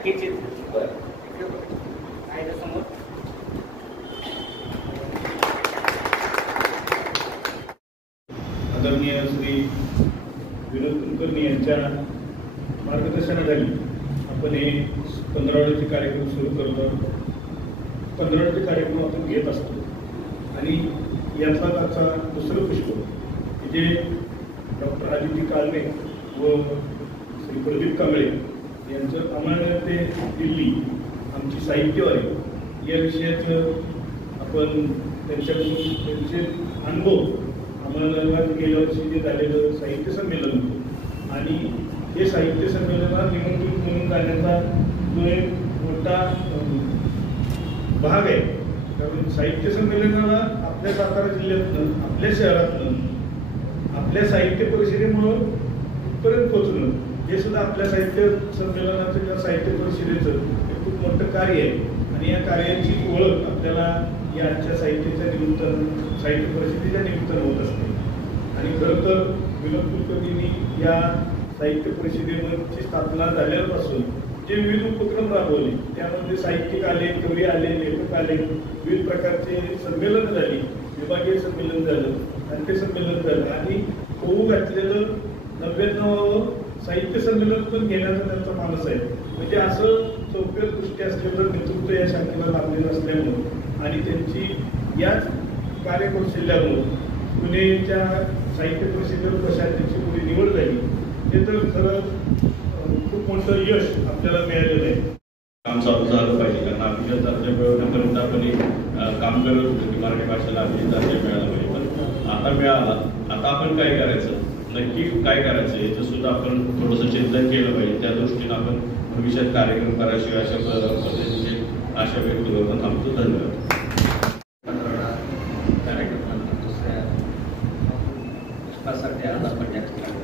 शाखेचे समोर आदरणीय श्री विनोद कुलकर्णी यांच्या मार्गदर्शनाखाली आपण हे 15 कार्यक्रम सुरू करतो. 15 कार्यक्रम आपण घेत असतो आणि यातलाच आजचा दुसरं पुष्प जे डॉक्टर आदिती कालवे व श्री प्रदीप कांबळे यांचं अमळनेर ते दिल्ली आमची साहित्यवारी या विषयाचं आपण त्यांच्याकडून त्यांचे अनुभव अमळनेरात गेल्या वर्षी जे झालेलं साहित्य संमेलन होतं आणि हे साहित्य संमेलनात निमंत्रित म्हणून जाण्याचा जो एक मोठा भाग आहे. कारण साहित्य संमेलनाला आपल्या सातारा जिल्ह्यातनं आपल्या शहरातनं आपल्या साहित्य परिषदेमुळं इथपर्यंत पोचणं हे सुद्धा आपल्या साहित्य संमेलनाचं किंवा साहित्य परिषदेचं हे खूप मोठं कार्य आहे आणि या कार्याची ओळख आपल्याला या आजच्या साहित्याच्या निमित्तानं साहित्य परिषदेच्या निमित्तानं होत असते. आणि खरं तर विनोद कुलकर्णींनी या साहित्य परिषदेची स्थापना झाल्यापासून जे विविध उपक्रम राबवले त्यामध्ये साहित्यिक आले, कवी आले, लेखक आले, विविध प्रकारचे संमेलन झाली, विभागीय संमेलन झालं, साहित्य संमेलन झालं आणि होऊ घातलेलं 99वं साहित्य संमेलन पण घेण्याचा त्यांचा मानस आहे. म्हणजे असं चौकट दृष्टी असलेलं नेतृत्व या शाखेला लाभलेलं असल्यामुळं आणि त्यांची याच कार्यकौशल्यामुळं पुणेच्या साहित्य परिषदेवर कशा त्यांची पुढे निवड झाली हे तर खरं खूप मोठं यश आपल्याला मिळालेलं आहे. काम चालू झालं पाहिजे कारण अभिजात दर्जा मिळवण्यापर्यंत आपण काम करत होतो की मराठी भाषेला अभिजात दर्जा मिळाला पाहिजे. पण आता मिळाला, आता आपण काय करायचं, नक्की काय करायचं याचं सुद्धा आपण थोडंसं चिंतन केलं पाहिजे. त्या दृष्टीनं आपण भविष्यात कार्यक्रम करायचे अशा पद्धतीचे आशा व्यक्त करून थांबतो. धन्यवाद. कार्यक्रमानंतर दुसऱ्या पुष्पासाठी आज आपण या ठिकाणी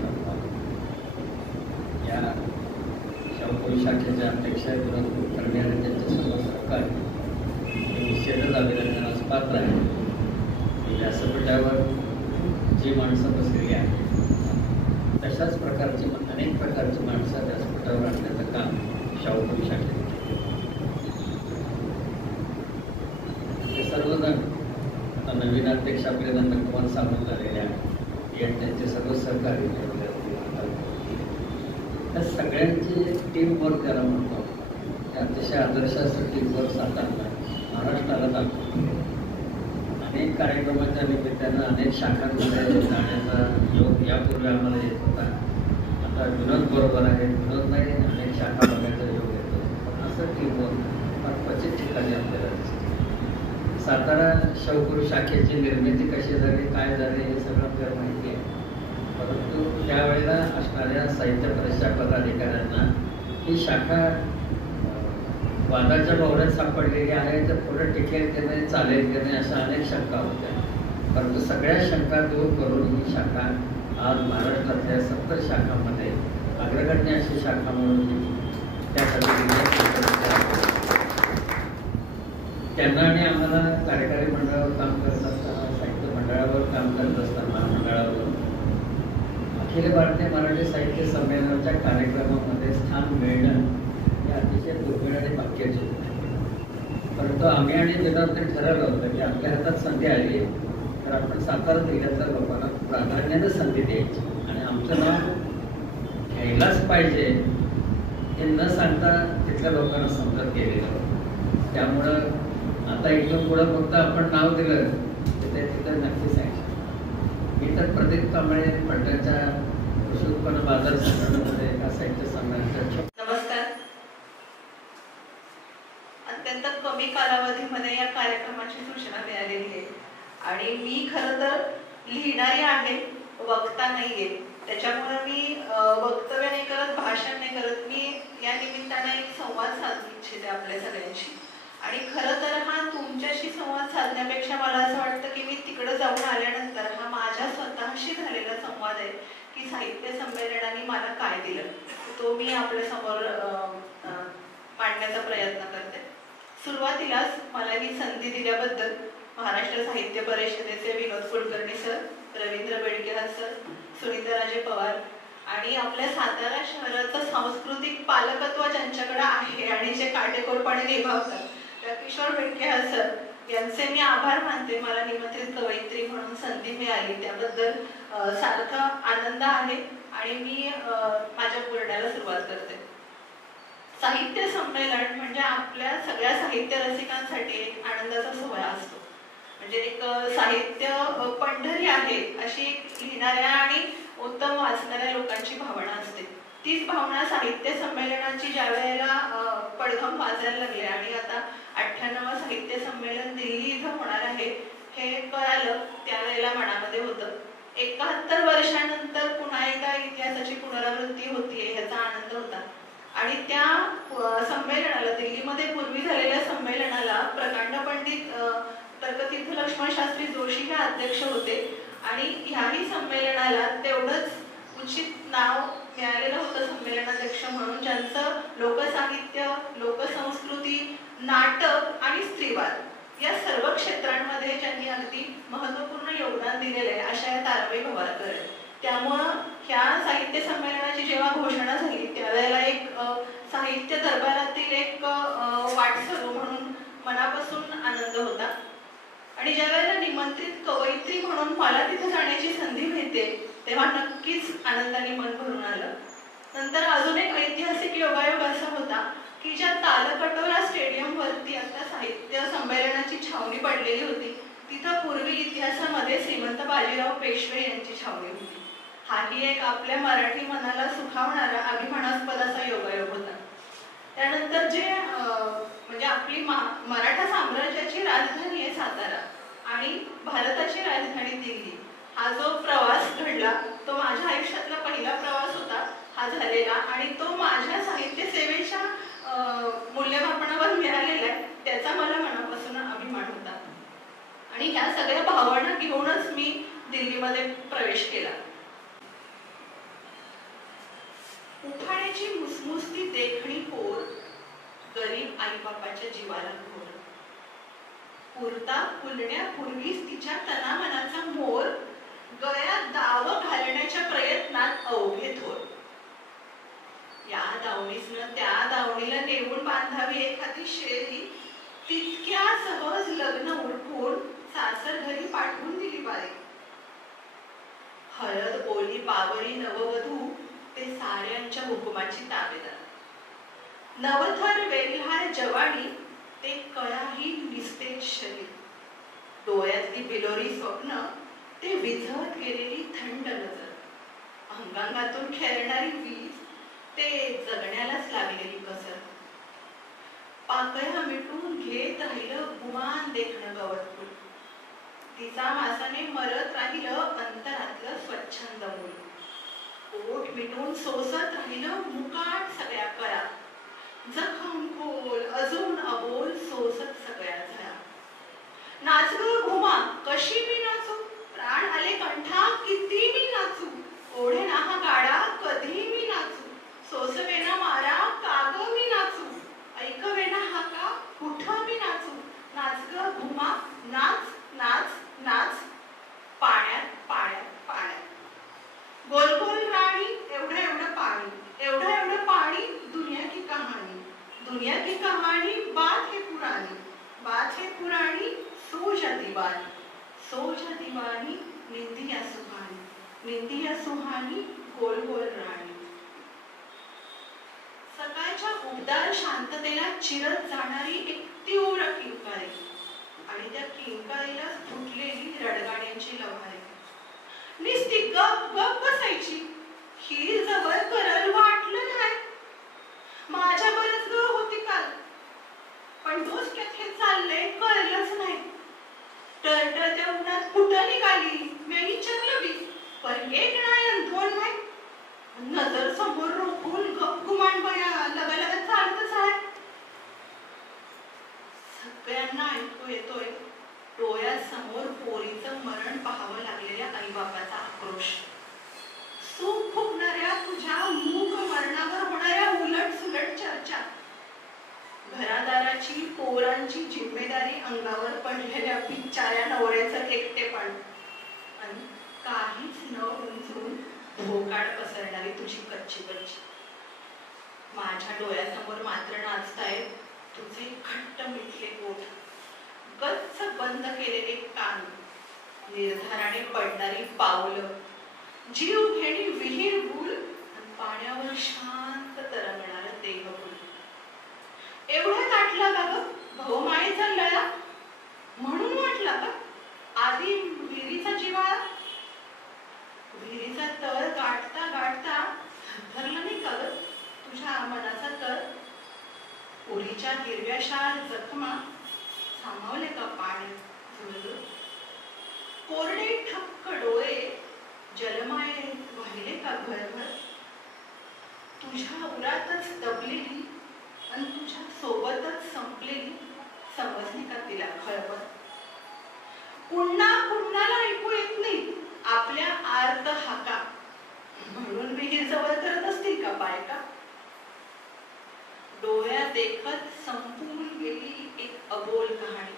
या शाहूपुरी शाखेच्या अध्यक्ष विनोद कुलकर्णी आणि त्यांचे सर्व सहकारी हे निश्चितच अभिनंदनास पात्र आहे. व्यासपीठावर जी माणसं बसलेली आहेत तशाच प्रकारची अनेक प्रकारची माणसं व्यासपीठावर आणण्याचं काम शाहूपुरी शाखेने हे सर्वजण आता नवीन अध्यक्ष आपले नंदकुमार सावंत झालेले आहेत आणि त्यांचे सर्व सहकारी त्या सगळ्यांची टीम वर्क त्याला म्हणतो. ते अतिशय आदर्श असं टीम वर्क सातारला महाराष्ट्राला दाखवतो. अनेक कार्यक्रमाच्या निमित्तानं अनेक शाखांमध्ये जाण्याचा योग यापूर्वी आम्हाला येत होता. आता विनोद बरोबर आहे, विनोद नाही अनेक शाखा बघायचा योग येतो. असं टीम वर्क फार क्वचित ठिकाणी आपल्याला दिसते. सातारा शाहूपुरी शाखेची निर्मिती कशी झाली, काय झाली हे सगळं आपल्याला माहिती आहे. परंतु त्यावेळेला असणाऱ्या साहित्य परिषदेच्या पदाधिकाऱ्यांना ही शाखा वादाच्या भोवऱ्यात सापडलेली आहे, तर पुढे टिकेल की नाही, चालेल की नाही अशा अनेक शंका होत्या. परंतु सगळ्या शंका दूर करून ही शाखा आज महाराष्ट्रातल्या 70 शाखांमध्ये अग्रगण्य अशी शाखा म्हणून त्यासाठी त्यांना आणि आम्हाला कार्यकारी मंडळावर काम करत असताना, साहित्य मंडळावर काम करत असताना, महामंडळावर अखिल भारतीय मराठी साहित्य संमेलनाच्या कार्यक्रमामध्ये स्थान मिळणं हे अतिशय दुर्मिळ आणि भाग्याचे होते. परंतु आम्ही आणि विनोदने ठरवलं होतं की आपल्या हातात संधी आली तर आपण सातारा जिल्ह्यातल्या लोकांना प्राधान्यानं संधी द्यायची आणि आमचं नाव घ्यायलाच पाहिजे हे न सांगता तिथल्या लोकांना समजत गेलेलं. त्यामुळं आता इथून पुढं फक्त आपण नाव दिलं तिथं नक्कीच आहे. मी तर प्रदीप कांबळे पडण्याच्या कृषी उत्पन्न बाजार संघटनेमध्ये एका साहित्य संघाच्या. नमस्कार. अत्यंत कमी कालावधीमध्ये या कार्यक्रमाची सूचना मिळालेली आहे आणि मी खरं तर लिहिणारी आहे, वक्ता नाहीये. त्याच्यामुळे मी वक्तव्य नाही करत, भाषण नाही करत. मी या निमित्तानं एक संवाद साधू इच्छिते आपल्या सगळ्यांशी. आणि खरं तर हा तुमच्याशी संवाद साधण्यापेक्षा मला असं वाटतं की मी तिकडे जाऊन आल्यानंतर हा माझ्या स्वतःशी झालेला संवाद आहे की साहित्य संमेलनाने मला काय दिलं तो मी आपल्या समोर मांडण्याचा प्रयत्न करते. सुरुवातीलाच मला ही संधी दिल्याबद्दल महाराष्ट्र साहित्य परिषदेचे विनोद कुलकर्णी सर, रवींद्र बेडके सर, सुनीताराजे पवार आणि आपल्या सातारा शहराचं सांस्कृतिक पालकत्व ज्यांच्याकडे आहे आणि जे काटेकोरपणे निभावतात त्या किशोर बेटके सर यांचे मी आभार मानते. मला निमंत्रित कवयित्री म्हणून संधी मिळाली त्याबद्दल सार्थ आनंद आहे आणि मी माझ्या बोलण्याला सुरुवात करते. साहित्य संमेलन म्हणजे आपल्या सगळ्या साहित्य रसिकांसाठी एक आनंदाचा सोहळा असतो. म्हणजे एक साहित्य पंढरी आहे अशी लिहिणाऱ्या आणि उत्तम वाचणाऱ्या लोकांची भावना असते. तीच भावना साहित्य संमेलनाची ज्या वेळेला पडघम वाजायला लागले आणि आता 98वं साहित्य संमेलन दिल्ली इथं होणार आहे हे कळालं त्यावेळेला मनामध्ये होतं. 71 वर्षानंतर पुन्हा एकदा इतिहासाची पुनरावृत्ती होतीये ह्याचा आनंद होता. आणि त्या संमेलनाला दिल्लीमध्ये पूर्वी झालेल्या संमेलनाला प्रकांड पंडित तर्कतीर्थ लक्ष्मण शास्त्री जोशी हे अध्यक्ष होते आणि ह्याही संमेलनाला तेवढंच उचित नाव मिळालेलं होतं संमेलनाध्यक्ष म्हणून, ज्यांचं लोकसाहित्य, लोकसंस्कृती, नाटक आणि स्त्रीवाद या सर्व क्षेत्रांमध्ये ज्यांनी अगदी महत्त्वपूर्ण योगदान दिलेलं आहे अशा या ताराबाई भवारकर आहेत. त्यामुळं ह्या साहित्य संमेलनाची जेव्हा घोषणा झाली त्यावेळेला एक साहित्य दरबारातील एक वाटसरू म्हणून मनापासून आनंद होता. आणि ज्या वेळेला निमंत्रित कवयित्री म्हणून मला तिथे जाण्याची संधी मिळते तेव्हा नक्कीच आनंदाने मन भरून आलं. नंतर अजून एक ऐतिहासिक योगायोग असा होता की ज्या तालकटोरा स्टेडियम वरती आता साहित्य संमेलनाची छावणी पडलेली होती तिथं पूर्वी इतिहासामध्ये श्रीमंत बाजीराव पेशवे यांची छावणी होती. हाही एक आपल्या मराठी मनाला सुखावणारा अभिमानास्पद असा योगायोग होता. त्यानंतर जे म्हणजे आपली मराठा साम्राज्याची राजधानी आहे सातारा आणि भारताची राजधानी दिल्ली हा जो प्रवास घडला तो माझ्या आयुष्यातला पहिला प्रवास होता हा झालेला आणि तो माझ्या साहित्य सेवेच्या मूल्यमापनावर मिळालेला आहे त्याचा मला मनापासून अभिमान होता. आणि ह्या सगळ्या भावना घेऊनच मी दिल्लीमध्ये प्रवेश केला. उठाण्याची मुसमुसती देखणी पोर गरीब आई बापाच्या जीवाला घोर पुरता फुलण्यापूर्वीच तिच्या तनामनाचा मोर गळ्यात दाव घालण्याच्या प्रयत्नात अवघे थोर. या दावणीसनं त्या दावणीला नेऊन बांधावी एखादी शेरी तितक्या सहज लग्न उरकून सासर घरी पाठवून दिली बाई. हळद ओली बावरी नववधू ते साऱ्यांच्या हुकुमाची ताबेदार. नवथर वेल्हार जवानी ते कळाही निस्तेज शरीर. डोळ्यातली बिलोरी स्वप्न ते विझत गेलेली थंड नजर. अंगांगातून खेळणारी वीज ते जगण्यालाच लागलेली कसर. पाकळ्या मिटून घेत राहिलं गुमान देखणं गवतफूल. तिचा मासाने मरत राहिलं अंतरातलं स्वच्छंद मूल. ओठ मिटून सोसत राहिलं मुकाट सगळ्या कळा. जखम खोल अजून अबोल सोसत सगळ्या झळा. नाच ग घुमा कशी मी नाचू प्राण आले कंठा किती मी नाचू. ओढे ना हा गाडा कधी मी नाचू. सोसवेना मारा काग मी नाचू. ऐकवेना हा का कुठं मी नाचू. नाच ग घुमा नाच नाच नाच. पाण्यात पाण्यात पाण्यात गोल गोल राणी एवढं एवढं पाणी. एवढं एवढं पाणी दुनिया की कहाणी. दुनिया की कहानी बात है पुरानी. बात है पुरानी सो जा दीवानी. सो जा दीवानी निंदिया सुहानी. निंदिया सुहानी गोल गोल राणी. सकाळच्या उबदार शांततेला चिरत जाणारी एक तीव्र किंकाळी आणि त्या किंकाळीला फुटलेली रडगाड्यांची लव्हारी. निस्ती गप गप बसायची. ही जवळ करल वाटलं नाही. माझ्या बरंच ग होती काल पण डोसक्यात हे चाललंय कळलंच नाही. टळटळत्या उन्हात कुठं निघाली मी विचारलं बी पण एक नाही आणि दोन नाही. नजर समोर रोखून गप गुमान बया लगायला चालतच आहे. सगळ्यांना ऐकू येतोय डोळ्यासमोर पोरीचं मरण पाहावं लागलेल्या आईबापाचा आक्रोश. सूप फुकणाऱ्या तुझ्या मूक मरणावर होणाऱ्या उलट सुलट चर्चा. घरादाराची पोरांची जिम्मेदारी अंगावर पडलेल्या बिचाऱ्या नवऱ्याचं एकटेपण आणि काहीच न उंचून भोकाड पसरणारी तुझी कच्ची बच्ची. माझ्या डोळ्यासमोर मात्र नाचतायत तुझे घट्ट मिटले ओठ, गच्च बंद केलेले कान, निर्धाराने पडणारी पावलं, जीव घेणी विहीर भूल आणि पाण्यावर शांत तरंगणारा देहभूल. एवढ्यात आटला का ग भवमाळीचा लळा? म्हणून वाटला का आधी विहिरीचा जिव्हाळा? विहिरीचा तळ गाठता गाठता धरला नाही का ग तुझ्या मनाचा तळ? उरीच्या हिरव्याशार जखमा सामावले का पाणी झुळझुळ? कोरडे ठक्क डोळे जलमायेत वाहिले का घरभर? तुझ्या उरातच दबलेली आणि तुझ्या सोबतच संपलेली समजली का तिला खळबळ? पुन्हा पुन्हाला ऐकू येत नाही आपल्या आर्त हाका, म्हणून विहीर जवळ करत असतील का बायका? डोळ्यात देखत संपून गेली एक अबोल कहाणी,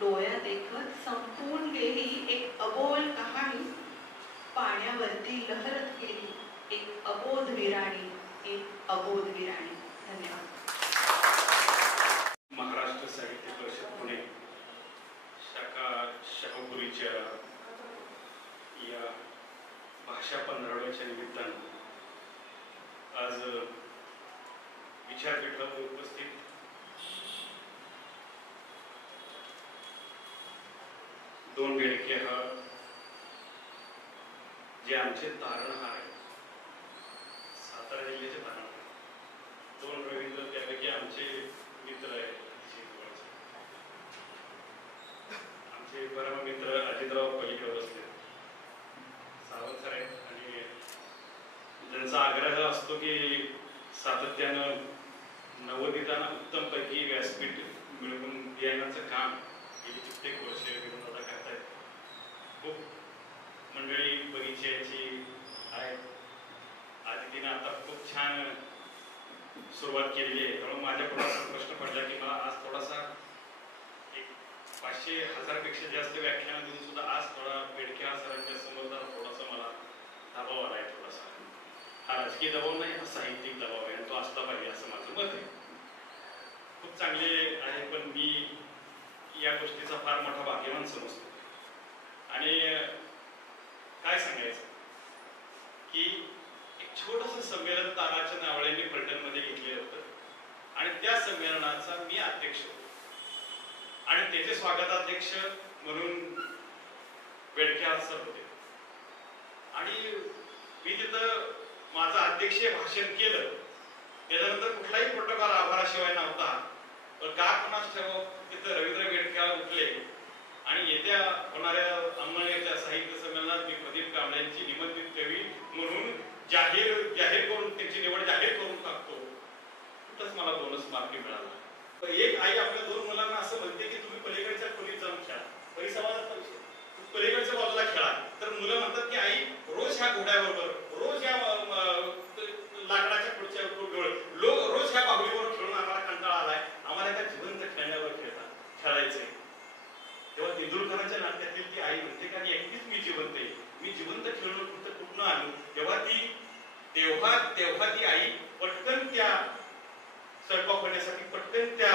डोळ्यात देखत संपून गेली एक अबोल कहाणी, पाण्यावरती लहरत गेली एक अबोध विराणी, एक अबोध विराणी. धन्यवाद. महाराष्ट्र साहित्य परिषद पुणे शाखा शाहूपुरीच्या या भाषा पंधरवड्याच्या निमित्तानं आज विचारपीठावर उपस्थित दोन बेडके हा जे आमचे तारणहार आहे, सातारा जिल्ह्याचे तारणहार, दोन रवींद्र त्यापैकी आमचे मित्र आहेत. आमचे परम मित्र अजितराव पलीकडे बसले सावंत सर आहेत आणि त्यांचा आग्रह असतो की सातत्यानं नवोदितांना उत्तम पैकी व्यासपीठ मिळवून देण्याचं काम गेली कित्येक वर्ष घेऊन आता करतायत. खूप मंडळी परिचयाची आहे. आदितीनं आता खूप छान सुरुवात केलेली आहे. त्यामुळे माझ्याकडून असा प्रश्न पडला की मला आज थोडासा एक 500-1000 पेक्षा जास्त व्याख्यान देऊन सुद्धा आज थोडा बेडके सरांच्या समोर थोडासा मला दबाव आलाय. थोडासा हा राजकीय दबाव नाही, हा साहित्यिक दबाव आहे आणि तो असला पाहिजे असं माझं मत आहे. खूप चांगले आहे पण मी या गोष्टीचा फार मोठा भाग्यवान समजतो. आणि काय सांगायचं की एक छोटंसं संमेलन ताराच्या नावळ्यांनी फलटणमध्ये घेतलेलं होतं आणि त्या संमेलनाचा मी अध्यक्ष होतो आणि त्याचे स्वागताध्यक्ष म्हणून बेडके सर होते आणि मी तिथं माझं अध्यक्षीय भाषण केलं. त्याच्यानंतर कुठलाही प्रोटोकॉल आभाराशिवाय नव्हता. पण का कोणास ठेव तिथं रवींद्र बेडके उठले आणि येत्या होणाऱ्या अंमळनेरच्या साहित्य संमेलनात मी प्रदीप कांबळेंची निमंत्रित करावी म्हणून जाहीर करून त्यांची निवड जाहीर करून टाकतो. कुठंच मला बोनस मार्क मिळाला. एक आई आपल्या दोन मुलांना असं म्हणते की तुम्ही पलीकडच्या खोलीत जाऊन खेळा, परिसंवादाचा विषय, पलीकडच्या बाजूला खेळा. तर मुलं म्हणतात की आई रोज ह्या घोड्याबरोबर, रोज ह्या लाकडाच्या पुढच्या रोज ह्या बाहुलीवर खेळून आम्हाला कंटाळा आलाय, आम्हाला एका जिवंत खेळण्यावर खेळायचंय. तेव्हा तेंडुलकरांच्या नात्यातील ती आई म्हणते का एकटीच मी जिवंत आहे, मी जिवंत खेळून कुठं आलो. तेव्हा ती आई पटकन त्या स्वयंपाक करण्यासाठी पटकन त्या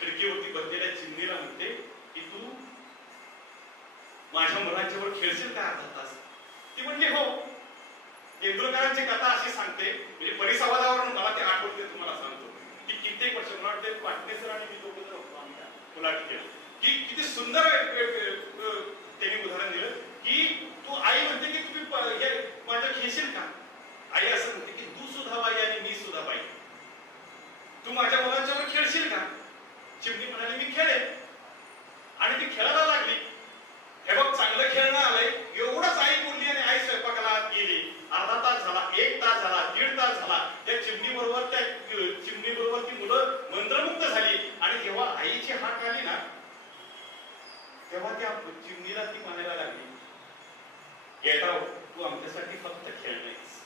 खिडकीवरती बसलेल्या चिमणीला म्हणते की तू माझ्या मुलांच्यावर खेळशील का अर्धा तास? ती म्हणली हो. तेंडुलकरांची कथा अशी सांगते, म्हणजे परिसंवादावरून मला ते आठवते, तुम्हाला सांगतो. ती कित्येक वर्ष मला वाटते पाटणे सर आणि मी दोघं होतो आमच्या मुलाखती की किती सुंदर त्यांनी उदाहरण दिलं की तू आई म्हणते की तुम्ही माझं खेळशील का? आई असं म्हणते की तू सुद्धा बाई आणि मी सुद्धा बाई, तू माझ्या मुलांच्यावर खेळशील का? चिमणी म्हणाली मी खेळेन आणि ती खेळायला लागली. हे बघ चांगलं खेळणं आलंय एवढंच आई बोलली आणि आई स्वयंपाकाला गेली. अर्धा तास झाला, 1 तास झाला, 1.5 तास झाला. त्या चिमणी बरोबर ती मुलं मंत्रमुक्त झाली आणि जेव्हा आईची हाक आली ना तेव्हा त्या चिमणीला ती म्हणायला लागली गेट आउट, तू आमच्यासाठी फक्त खेळणेस.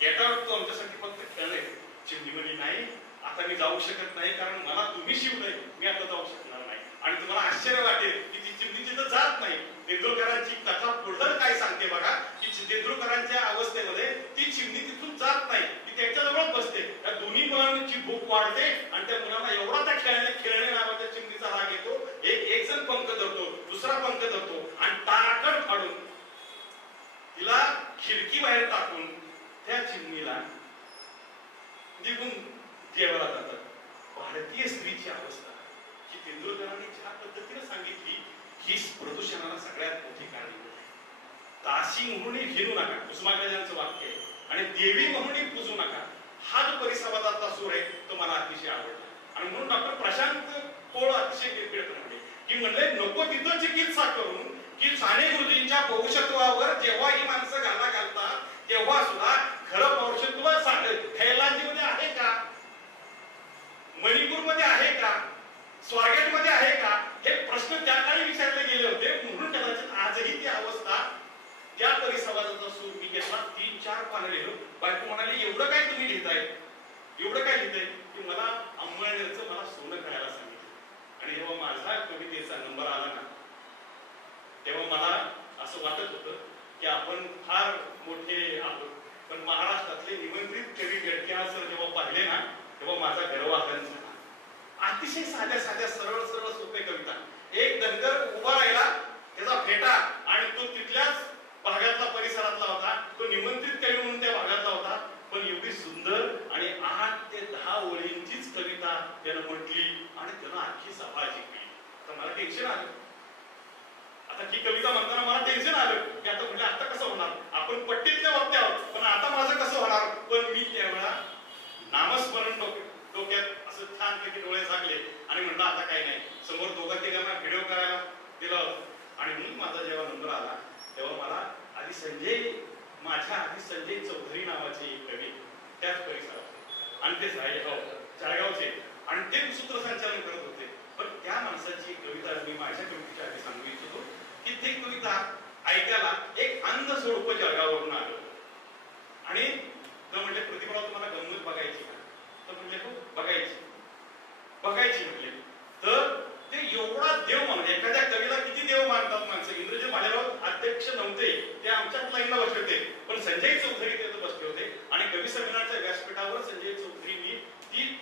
गेट आउट, तू आमच्यासाठी फक्त खेळणेस. चिमणी म्हणली नाही, आता मी जाऊ शकत नाही कारण मला तुम्ही शिवलंय, मी आता जाऊ शकणार नाही. आणि तुम्हाला आश्चर्य वाटेल की ती चिमणी तिथं जात नाही. तेंडुलकरांची कथा पुढं काय सांगते बघा. बघा की तेंडुलकरांच्या अवस्थेमध्ये ती चिमणी तिथून जात नाही, ती त्यांच्याजवळच बसते. त्या दोन्ही मुलांची भूक वाढते आणि त्या मुलांना एवढा त्या खेळणे नावाच्या चिमणीचा राग येतो. एक जण पंख धरतो, दुसरा पंख धरतो आणि टाकड फाडून तिला खिडकी बाहेर टाकून त्या चिमणीला निघून ठेवला जातात. भारतीय स्त्रीची अवस्था की तेंडुलकरांनी ज्या पद्धतीने सांगितली ही प्रदूषणाला सगळ्यात मोठी कारणीभूत आहे. दासी म्हणून घेऊ नका, कुसुमाग्रजांचं वाक्य आहे. आणि देवी म्हणून पूजू नका, हा जो परिसंवादातला सूर आहे तो मला अतिशय आवडला. आणि म्हणून डॉक्टर प्रशांत पोळ अतिशय निर्भीड म्हणले की म्हणले नको तिथं चिकित्सा करून की साने गुरुजींच्या पौरुषत्वावर जेव्हा ही माणसं घाला घालतात तेव्हा सुद्धा खरं पौरुषत्व थैलांजीमध्ये आहे का, मणिपूरमध्ये आहे का, स्वारगेटमध्ये आहे का, हे प्रश्न त्या काळी विचारले गेले होते. म्हणून कदाचित आजही ती अवस्था, त्या परिसंवादाचा सूर मी घेतला. 3-4 पानं लिहिलो. बायको म्हणाली एवढं काय तुम्ही लिहिताय, एवढं काय लिहिताय की मला अंमळनेरचं मला सोनं करायला सांगितलं. आणि जेव्हा माझा कवितेचा नंबर आला ना तेव्हा मला असं वाटत होतं की आपण फार मोठे आहोत, पण महाराष्ट्रातले निमंत्रित कवी बेडके सर जेव्हा पाहिले ना तेव्हा माझा गर्वाहन झाला. अतिशय साध्या साध्या सरळ सरळ सोपे कविता. एक धनगर उभा राहिला, त्याचा फेटा आणि तो तिथल्याच भागातला परिसरातला होता, तो निमंत्रित कवी म्हणून त्या भागातला होता. पण एवढी सुंदर आणि 8 ते 10 ओळींचीच कविता त्यानं म्हटली आणि त्यानं अख्खी सभा जिंकली. तर मला टेन्शन आलं. आता ही कविता म्हणताना मला टेन्शन आलं की आता म्हणजे आता कसं होणार, आपण पट्टीतल्या वक्ते आहोत पण आता माझं कसं होणार. पण मी त्यावेळा नामस्मरण डोक्यात असं छानपैकी डोळे झाकले आणि म्हणलं आता काही नाही. समोर दोघा-तिघांना व्हिडिओ करायला दिलं आणि म्हणून माझा जेव्हा नंबर आला तेव्हा मला माझ्या आधी संजय चौधरी नावाचे एक कवी त्याच परिसरात आणि ते चाळगावचे आणि ते सूत्रसंचालन करत होते. पण त्या माणसाची कविता मी माझ्या कवितेच्या आधी सांगू इच्छितो की ती कविता ऐकायला एक अंध सोडूप जळगाववरून आलं आणि म्हणले प्रतिभाला तुम्हाला गंमत बघायची का, तर म्हणले हो बघायची म्हणले. तर ते एवढा देव मानून, एखाद्या कवीला किती देव मानतात माणसं. इंद्रजित भालेराव अध्यक्ष नव्हते, ते आमच्याच लाईनला बसले होते, पण संजय चौधरी तिथे बसले होते आणि कवी संमेलनाच्या व्यासपीठावर संजय चौधरींनी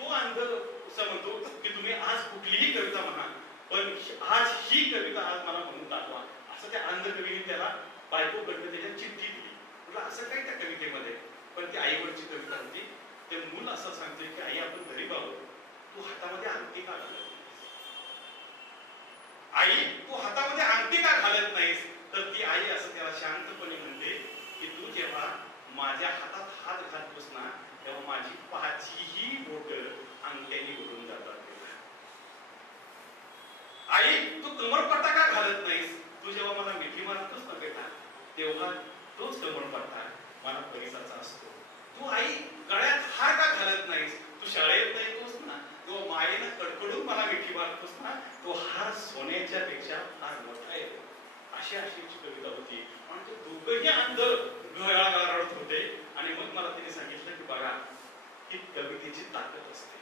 तो अंध म्हणतो की तुम्ही आज कुठलीही कविता म्हणा पण आज ही कविता आज मला म्हणून दाखवा, असं त्या अंध कवीने त्याला बायकोकडनं त्याच्या चिठ्ठी दिली. म्हटलं असं काय त्या कवितेमध्ये, पण ती आईवरची कविता होती. ते मूल असं सांगतोय की आई आपण गरीब आहोत, तू हातामध्ये अंगठी का घालत नाहीस, आई तू हातामध्ये अंगठी का घालत नाहीस. तर ती आई असं त्याला शांतपणे म्हणते की तू जेव्हा माझ्या हातात हात घालतोस ना तेव्हा माझी 5ही बोट अंगठ्याने उडून जातात. आई तू कमरपट्टा का घालत नाहीस, तू जेव्हा मला मिठी मारतोस ना बेटा तेव्हा तोच कमरपट्टा मला परिसाचा असतो. तू आई गळ्यात हार का घालत नाहीस, तू शाळेत येतोस ना तो मायेनं कडकडून मला मिठी मारतोस ना तो हार सोन्याच्या पेक्षा फार मोठा येतो. अशी कविता होती आणि ते दोघंही अंध रडत होते. आणि मग मला तिने सांगितलं की बघा ही कवितेची ताकद असते.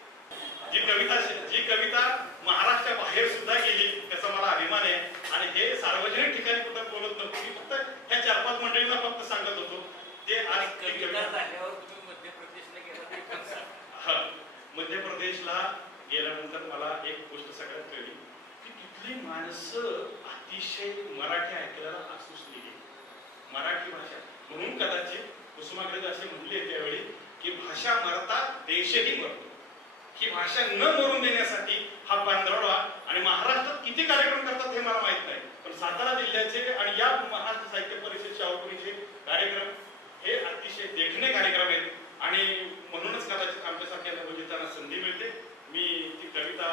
जी कविता महाराष्ट्रा बाहेर सुद्धा गेली त्याचा मला अभिमान आहे. आणि हे सार्वजनिक ठिकाणी कुठं बोलत नव्हतो, मी फक्त ह्या 4-5 मंडळींना फक्त सांगत होतो. ते आज कविता झाल्यावर तुम्ही मध्य प्रदेशला गेला. हा, मध्य प्रदेशला गेल्यानंतर मला एक गोष्ट सगळ्यात कळली की तिथली माणसं अतिशय मराठी ऐकायला असुसलेली, मराठी भाषा. म्हणून कदाचित कुसुमाग्रज असे म्हणले त्यावेळी की भाषा मरता देशही मरतो. ही भाषा न मरून देण्यासाठी हा पांढरवडा आणि महाराष्ट्रात किती कार्यक्रम करतात हे मला माहित नाही, पण सातारा जिल्ह्याचे आणि या महाराष्ट्र साहित्य परिषद शाहूपुरीचे कार्यक्रम हे अतिशय देखणे कार्यक्रम आहेत. आणि म्हणूनच कदाचित आमच्यासारख्या नवोदितांना संधी मिळते. मी ती कविता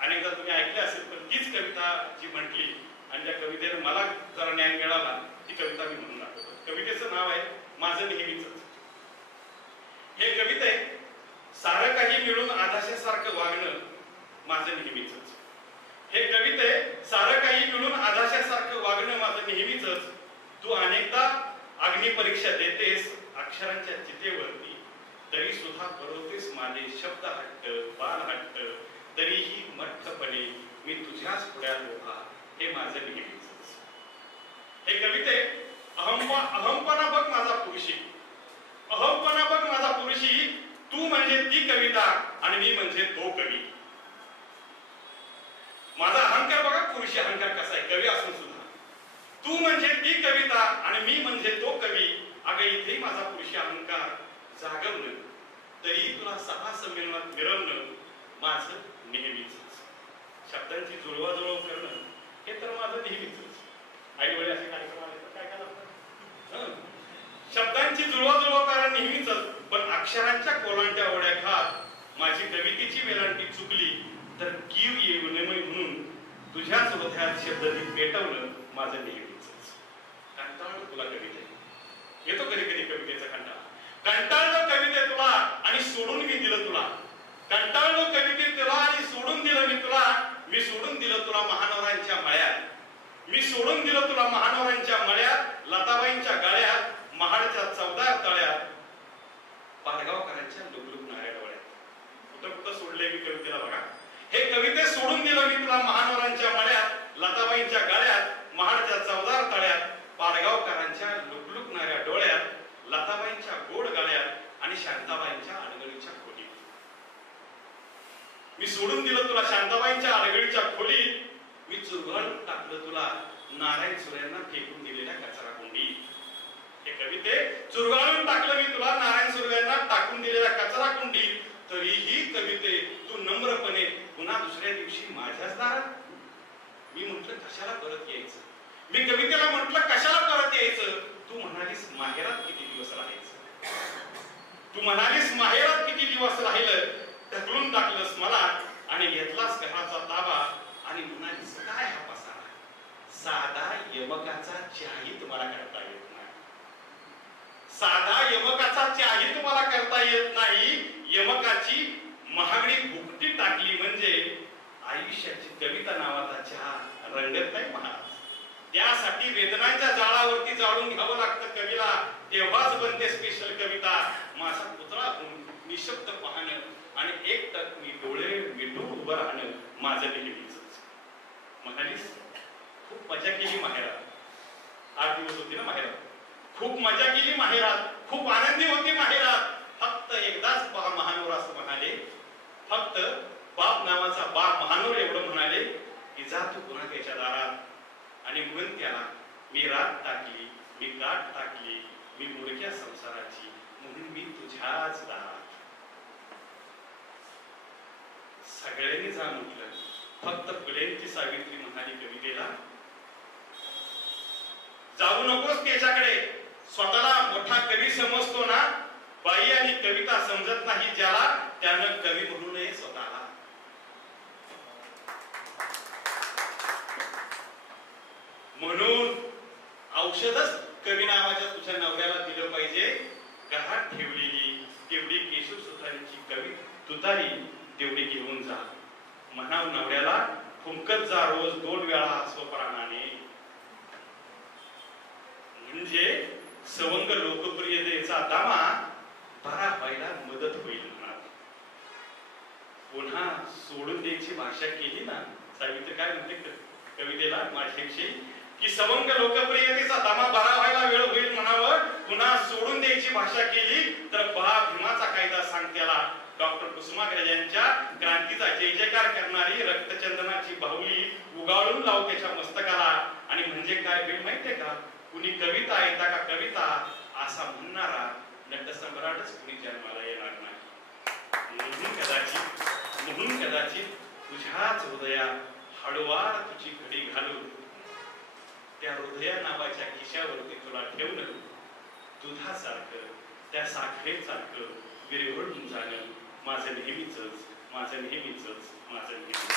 अनेकदा तुम्ही ऐकली असेल, पण तीच कविता जी म्हटली आणि त्या कवितेने मला जरा न्याय मिळाला ती कविता मी म्हणून दाखवतो. कवितेचं नाव आहे माझं नेहमीच. हे कविता आहे सारं काही मिळून आधाशासारखं वागणं माझं नेहमीच. हे कविता आहे सारं काही मिळून आधाशासारखं वागणं माझं नेहमीच. तू अनेकदा अग्निपरीक्षा देतेस अक्षरांच्या चितेवरती, तरी सुद्धा करवतेस माझे शब्द हट्ट बाल हट्ट, तरीही मठ्ठपणे मी तुझ्याच पुढ्यात उभा, हे माझं नेहमीच. हे कविते अहमपणा बघ माझा पुरुषी, अहमपणा बघ माझा पुरुषी, तू म्हणजे ती कविता आणि मी म्हणजे तो कवी. माझा अहंकार बघा पुरुषी अहंकार कसा आहे कवी असून सुद्धा. तू म्हणजे ती कविता आणि मी म्हणजे तो कवी. अगं इथे माझा पुरुषी अहंकार जागवणं, तरी तुला सभा संमेलनात मिरवणं माझं नेहमीच. शब्दांची जुळवाजुळव करणं हे तर माझं नेहमीच. आई वडील असे कार्यक्रम आले तर काय करावं. शब्दांची जुळवाजुळव कारण नेहमीच, पण अक्षरांच्या कोलांट्या ओढ्या खात माझी कवितेची वेलांटी चुकली तर कीव येऊ नये म्हणून तुझ्याच हृदयात शब्दांनी पेटवलं माझं नेहमीच. कंटाळलो तुला कविते, येतो कधी कधी कवितेचा कंटाळा. कंटाळलो कविते तुला आणि सोडून मी दिलं तुला. कंटाळलो कविते तुला आणि सोडून दिलं मी तुला. मी सोडून दिलं तुला महानवरांच्या मळ्यात. मी सोडून दिलं तुला महानवरांच्या मळ्यात, लताबाईंच्या गळ्यात, महाडच्या चौदार तळ्यात, पाडगावकरांच्या लुकलुकणाऱ्या डोळ्यात. कुठं कुठं सोडले मी कवितेला बघा. हे कविते सोडून दिलं मी तुला महानवरांच्या मळ्यात, लताबाईंच्या गळ्यात, महाडच्या चौदार तळ्यात, पाडगावकरांच्या लुकलुकणाऱ्या डोळ्यात, लताबाईंच्या गोड गळ्यात आणि शांताबाईंच्या अडगळीच्या खोलीत. मी सोडून दिलं तुला शांताबाईंच्या अडगळीच्या खोलीत. मी चुरगळून टाकलं तुला नारायण सुर्यांना फेकून दिलेल्या कचरा कुंडीत. हे कविते चुरगाळून टाकलं मी तुला नारायण सुर्यांना टाकून दिलेल्या कचरा कुंडीत. तरीही कविते तू नम्रपणे पुन्हा दुसऱ्या दिवशी माझ्याच दारात. मी म्हटलं कशाला परत यायचं. मी कवितेला म्हटलं कशाला परत यायचं. तू म्हणालीस माहेरात किती दिवस राहायचं. तू म्हणालीस माहेरात किती दिवस राहिलं. ढकलून टाकलंस मला आणि घेतलास घराचा ताबा आणि म्हणालीस काय हा पसारा. साधा यमकाचा चहाही तुम्हाला करता येत नाही. साधा यमकाचा चहाही तुम्हाला करता येत नाही. यमकाची महागडी भुकटी टाकली म्हणजे आयुष्याची कविता नावाचा चहा रंगत नाही महाराज. त्यासाठी वेदनांच्या जाळावरती जाळून घ्यावं लागतं कवीला, तेव्हाच बनते स्पेशल कविता. माझा पुतळा निशब्द पाहणं आणि एक टक मी डोळे मिटून उभं राहणं माझं नेहमीच. म्हणालीस खूप मजा केली माहेरात. 8 दिवस होती ना माहेरात. खूप मजा केली माहेरात, खूप आनंदी होती माहेरात. फक्त एकदाच महानोर असं म्हणाले. फक्त बाप नावाचा बाप महानोर एवढं म्हणाले की जा तू पुन्हा त्याच्या दारात. आणि म्हणून त्याला मी रात टाकली, मी गाठ टाकली, मी मुडक्या संसाराची, म्हणून मी तुझ्याच दारात. सगळ्यांनी जा म्हटलं, फक्त फुलेंची सावित्री म्हणाली कवितेला जाऊ नकोस त्याच्याकडे. स्वतःला मोठा कवी समजतो ना, बाई आणि कविता समजत नाही ज्याला, त्यानं कवी म्हणू नये स्वतःला. म्हणून औषधच कवी नावाच्या तुझ्या नवऱ्याला दिलं पाहिजे. घरात ठेवलेली तेवढी केशव सुतारीची कवी तुतारी तेवढी घेऊन जा. म्हणाव नवऱ्याला फुंकत जा रोज 2 वेळा स्वप्राणाने. म्हणजे सवंग लोकप्रियतेचा दामा बरा व्हायला मदत होईल म्हणा. पुन्हा सोडून द्यायची भाषा केली ना, सावित्री काय म्हणते कवितेला माझ्याविषयी की सवंग लोकप्रियतेचा दामा बरा व्हायला वेळ होईल म्हणावं. पुन्हा सोडून द्यायची भाषा केली तर बा भीमाचा कायदा सांग त्याला. डॉक्टर कुसुमाग्रज यांच्या क्रांतीचा जय जयकार करणारी रक्तचंदनाची बाहुली उगाळून लाव त्याच्या मस्तकाला. आणि म्हणजे काय होईल माहितीये का, कुणी कविता येता का कविता असा म्हणणारा नटसम्राटच कुणी जन्माला येणार नाही. म्हणून कदाचित तुझ्याच हृदयात हळूवार तुझी घडी घालून त्या हृदया नावाच्या खिशावरती तुला ठेवणं, दुधासारखं त्या साखरेसारखं विरघळून जाणं माझं नेहमीच, माझं नेहमीच, माझं नेहमीच.